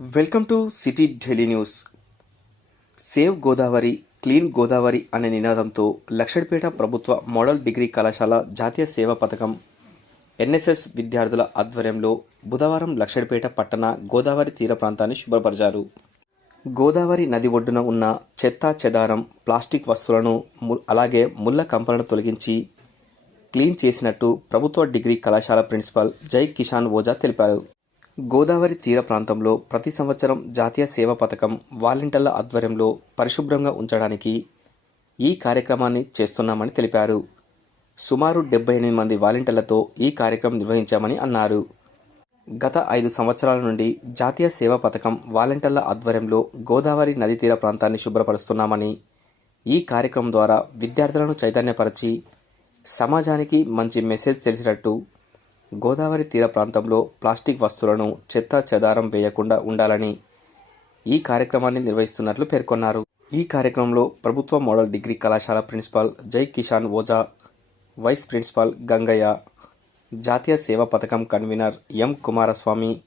Welcome to city Delhi news. Save Godavari clean Godavari అనే నినాదంతో లక్షడిపేట ప్రభుత్వ మోడల్ డిగ్రీ కళాశాల జాతీయ సేవా పథకం. ఎన్ఎస్ఎస్ విద్యార్థుల ఆధ్వర్యంలో బుధవారం లక్షడిపేట పట్టణ గోదావరి తీర ప్రాంతాన్ని శుభ్రపరిచారు. గోదావరి నది ఒడ్డున ఉన్న చెత్త చెదారం ప్లాస్టిక్ వస్తువులను అలాగే ముళ్ళ కంపలను తొలగించి క్లీన్ చేసినట్టు ప్రభుత్వ డిగ్రీ కళాశాల ప్రిన్సిపాల్ జై కిషాన్ ఓజా తెలిపారు. గోదావరి తీర ప్రాంతంలో ప్రతి సంవత్సరం జాతీయ సేవ పథకం వాలంటీర్ల ఆధ్వర్యంలో పరిశుభ్రంగా ఉంచడానికి ఈ కార్యక్రమాన్ని చేస్తున్నామని తెలిపారు. సుమారు డెబ్బై ఎనిమిది మంది వాలంటీర్లతో ఈ కార్యక్రమం నిర్వహించామని అన్నారు. గత ఐదు సంవత్సరాల నుండి జాతీయ సేవా పథకం వాలంటీర్ల ఆధ్వర్యంలో గోదావరి నది తీర ప్రాంతాన్ని శుభ్రపరుస్తున్నామని ఈ కార్యక్రమం ద్వారా విద్యార్థులను చైతన్యపరిచి సమాజానికి మంచి మెసేజ్ తెలిసినట్టు గోదావరి తీర ప్రాంతంలో ప్లాస్టిక్ వస్తువులను చెత్త చెదారం వేయకుండా ఉండాలని ఈ కార్యక్రమాన్ని నిర్వహిస్తున్నట్లు పేర్కొన్నారు. ఈ కార్యక్రమంలో ప్రభుత్వ మోడల్ డిగ్రీ కళాశాల principal Jai Kishan Oja vice principal Gangaiah జాతీయ సేవా పథకం కన్వీనర్ ఎం కుమారస్వామి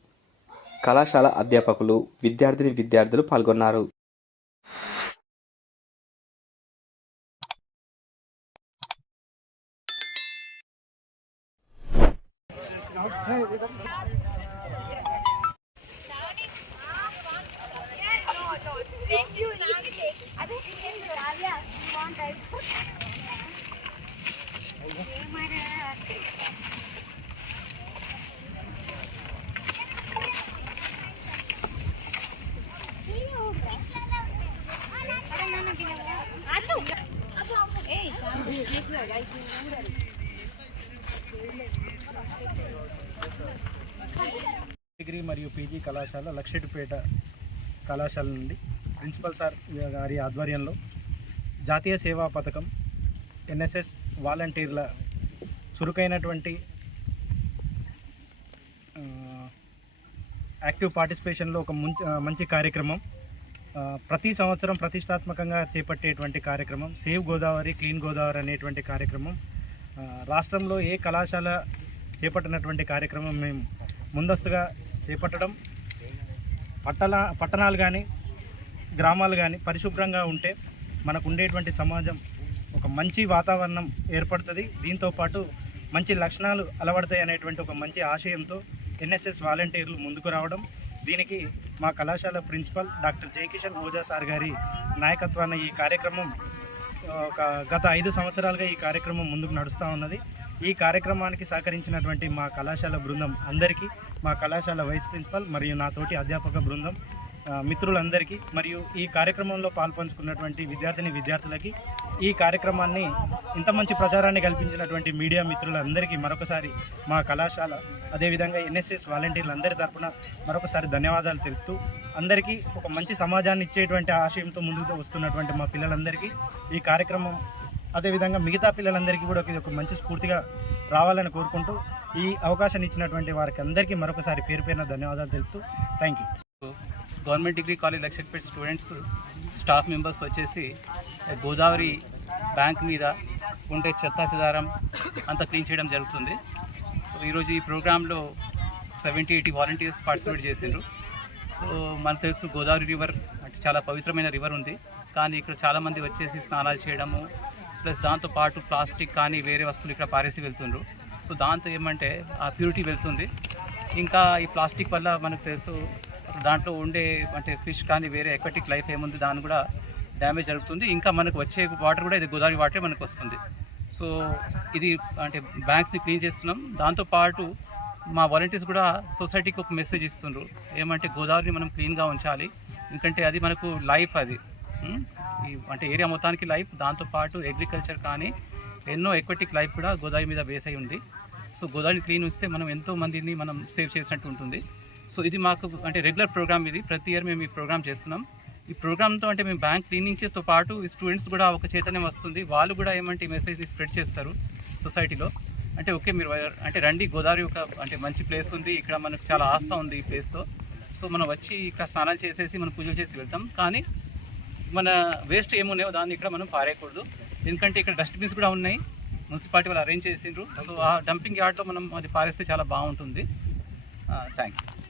కళాశాల అధ్యాపకులు విద్యార్థిని విద్యార్థులు పాల్గొన్నారు. Thank you. I think Ravya, you want that? Degree మరియు పీజీ కళాశాల లక్షటిపేట కళాశాల నుండి ప్రిన్సిపల్ సార్ గారి ఆధ్వర్యంలో జాతీయ సేవా పథకం ఎన్ఎస్ఎస్ వాలంటీర్ల చురుకైనటువంటి యాక్టివ్ పార్టిసిపేషన్లో ఒక మంచి మంచి కార్యక్రమం ప్రతి సంవత్సరం ప్రతిష్టాత్మకంగా చేపట్టేటువంటి కార్యక్రమం సేవ్ గోదావరి క్లీన్ గోదావరి అనేటువంటి కార్యక్రమం రాష్ట్రంలో ఏ కళాశాల చేపట్టినటువంటి కార్యక్రమం మేము ముందస్తుగా చేపట్టడం. పట్టణ పట్టణాలు కానీ గ్రామాలు కానీ పరిశుభ్రంగా ఉంటే మనకు ఉండేటువంటి సమాజం ఒక మంచి వాతావరణం ఏర్పడుతుంది. దీంతోపాటు మంచి లక్షణాలు అలవడతాయి అనేటువంటి ఒక మంచి ఆశయంతో ఎన్ఎస్ఎస్ వాలంటీర్లు ముందుకు రావడం. దీనికి మా కళాశాల principal doctor Jayakishan Oja sir గారి నాయకత్వాన ఈ కార్యక్రమం ఒక గత ఐదు సంవత్సరాలుగా ఈ కార్యక్రమం ముందుకు నడుస్తూ ఉన్నది. ఈ కార్యక్రమానికి సహకరించినటువంటి మా కళాశాల బృందం అందరికీ మా కళాశాల వైస్ ప్రిన్సిపల్ మరియు నా తోటి అధ్యాపక బృందం మిత్రులందరికీ మరియు ఈ కార్యక్రమంలో పాల్పంచుకున్నటువంటి విద్యార్థిని విద్యార్థులకి ఈ కార్యక్రమాన్ని ఇంత మంచి ప్రచారాన్ని కల్పించినటువంటి మీడియా మిత్రులందరికీ మరొకసారి మా కళాశాల అదేవిధంగా ఎన్ఎస్ఎస్ వాలంటీర్లందరి తరపున మరొకసారి ధన్యవాదాలు తెలుపుతూ అందరికీ ఒక మంచి సమాజాన్ని ఇచ్చేటువంటి ఆశయంతో ముందుకు వస్తున్నటువంటి మా పిల్లలందరికీ ఈ కార్యక్రమం అదేవిధంగా మిగతా పిల్లలందరికీ కూడా ఇది ఒక మంచి స్ఫూర్తిగా రావాలని కోరుకుంటూ ఈ అవకాశాన్ని ఇచ్చినటువంటి వారికి అందరికీ మరొకసారి పేరు పేరున ధన్యవాదాలు తెలుపుతూ thank you government degree college Luxettipet students staff members వచ్చేసి గోదావరి బ్యాంక్ మీద ఉండే చెత్త చెదారం అంతా క్లీన్ చేయడం జరుగుతుంది. సో ఈరోజు ఈ ప్రోగ్రాంలో సెవెంటీ ఎయిటీ వాలంటీర్స్ పార్టిసిపేట్ చేసిండ్రు. సో మనకు తెలుసు గోదావరి రివర్ అంటే చాలా పవిత్రమైన రివర్ ఉంది. కానీ ఇక్కడ చాలామంది వచ్చేసి స్నానాలు చేయడము ప్లస్ దాంతో పాటు ప్లాస్టిక్ కానీ వేరే వస్తువులు ఇక్కడ పారేసి వెళ్తుండ్రు. సో దాంతో ఏమంటే ఆ ప్యూరిటీ వెళ్తుంది. ఇంకా ఈ ప్లాస్టిక్ వల్ల మనకు తెలుసు దాంట్లో ఉండే అంటే ఫిష్ కానీ వేరే ఎక్వటిక్ లైఫ్ ఏముంది దాని కూడా డ్యామేజ్ జరుగుతుంది. ఇంకా మనకు వచ్చే వాటర్ కూడా ఇది గోదావరి వాటరే మనకు వస్తుంది. సో ఇది అంటే బ్యాంక్స్ని క్లీన్ చేస్తున్నాం. దాంతోపాటు మా వాలంటీర్స్ కూడా సొసైటీకి ఒక మెసేజ్ ఇస్తుండ్రు. ఏమంటే గోదావరిని మనం క్లీన్గా ఉంచాలి. ఎందుకంటే అది మనకు లైఫ్ అది. అంటే ఏరియా మొత్తానికి లైఫ్ దాంతోపాటు అగ్రికల్చర్ కానీ ఎన్నో ఎక్వటిక్ లైఫ్ కూడా గోదావరి మీద బేస్ అయి ఉంది. సో గోదావరిని క్లీన్ ఉంచితే మనం ఎంతో మందిని మనం సేవ్ చేసినట్టు ఉంటుంది. సో ఇది మాకు అంటే రెగ్యులర్ ప్రోగ్రామ్ ఇది. ప్రతి ఇయర్ మేము ఈ ప్రోగ్రామ్ చేస్తున్నాం. ఈ ప్రోగ్రామ్తో అంటే మేము బ్యాంక్ క్లీనింగ్స్తో పాటు ఈ స్టూడెంట్స్ కూడా ఒక చైతన్యం వస్తుంది. వాళ్ళు కూడా ఏమంటే ఈ మెసేజ్ని స్ప్రెడ్ చేస్తారు సొసైటీలో అంటే ఓకే మీరు అంటే రండి గోదావరి ఒక అంటే మంచి ప్లేస్ ఉంది. ఇక్కడ మనకు చాలా ఆస్థ ఉంది ఈ ప్లేస్తో సో మనం వచ్చి ఇక్కడ స్నానాలు చేసేసి మనం పూజలు చేసి వెళ్తాం. కానీ మన వేస్ట్ ఏమున్నాయో దాన్ని ఇక్కడ మనం పారేయకూడదు. ఎందుకంటే ఇక్కడ డస్ట్బిన్స్ కూడా ఉన్నాయి. మున్సిపాలిటీ వాళ్ళు అరేంజ్ చేసిండ్రు. సో ఆ డంపింగ్ యార్డ్లో మనం అది పారేస్తే చాలా బాగుంటుంది. Ah, thank you